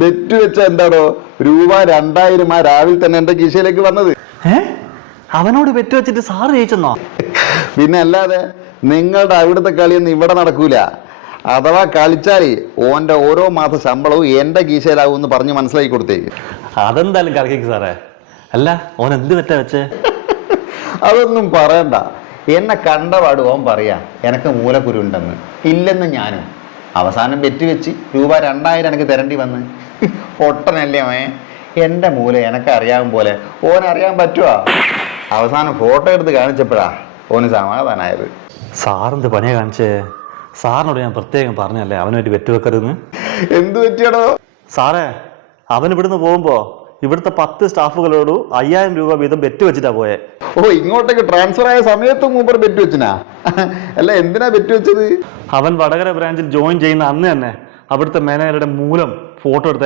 Bet വെച്ച എന്താണോ രൂപ 2000 ആ രാവിലെ തന്നെ എന്റെ കീശയിലേക്ക് വന്നത്. അവനോട് ബെറ്റ് വെച്ചിട്ട് സാറ് ജയിച്ചെന്നോ? പിന്നെ അല്ലാതെ നിങ്ങളുടെ അവിടുത്തെ കളിയൊന്നും ഇവിടെ നടക്കൂല. അഥവാ കളിച്ചാലേ ഓന്റെ ഓരോ മാസ ശമ്പളവും എന്റെ കീശയിലാവും എന്ന് പറഞ്ഞ് മനസ്സിലാക്കി കൊടുത്തേക്ക്. അതെന്തായാലും കളിക്കേക്ക് സാറേ. അല്ല ഓൻ എന്ത് ബെറ്റാ വെച്ചേ? അതൊന്നും പറയണ്ട. എന്നെ കണ്ടപാട് ഓൻ പറയാ എനക്ക് മൂലക്കുരു ഉണ്ടെന്ന്. ഇല്ലെന്ന് ഞാനും. അവസാനം ബെറ്റ് വെച്ച് രൂപ 2000 എനിക്ക് തരേണ്ടി വന്ന്. പൊട്ടനല്ലേ ഓൻ. എന്റെ മൂല എനക്ക് അറിയാവും പോലെ ഓനറിയാൻ പറ്റുവാ? അവസാനം ഫോട്ടോ എടുത്ത് കാണിച്ചപ്പോഴാ ഓന് സമാധാനായത്. സാറെന്ത് പണിയാ കാണിച്ചേ? സാറിനോട് ഞാൻ പ്രത്യേകം പറഞ്ഞല്ലേ അവനുമായിട്ട് ബെറ്റ് വെക്കരുതെന്ന്. എന്ത് പറ്റിയാടോ? സാറേ, അവൻ ഇവിടുന്ന് പോകുമ്പോ ഇവിടുത്തെ 10 സ്റ്റാഫുകളോട് 5000 രൂപ വീതം ബെറ്റ് വെച്ചിട്ടാ പോയെ. ഓ, ഇങ്ങോട്ടേക്ക് ട്രാൻസ്ഫർ ആയ സമയത്ത് മൂപ്പർ ബെറ്റ് വെച്ചിനാ? അല്ല, എന്തിനാ ബെറ്റ് വെച്ചത്? അവൻ വടകര ബ്രാഞ്ചിൽ ജോയിൻ ചെയ്യുന്ന അന്ന് തന്നെ അവിടുത്തെ മാനേജറുടെ മൂലം ഫോട്ടോ എടുത്ത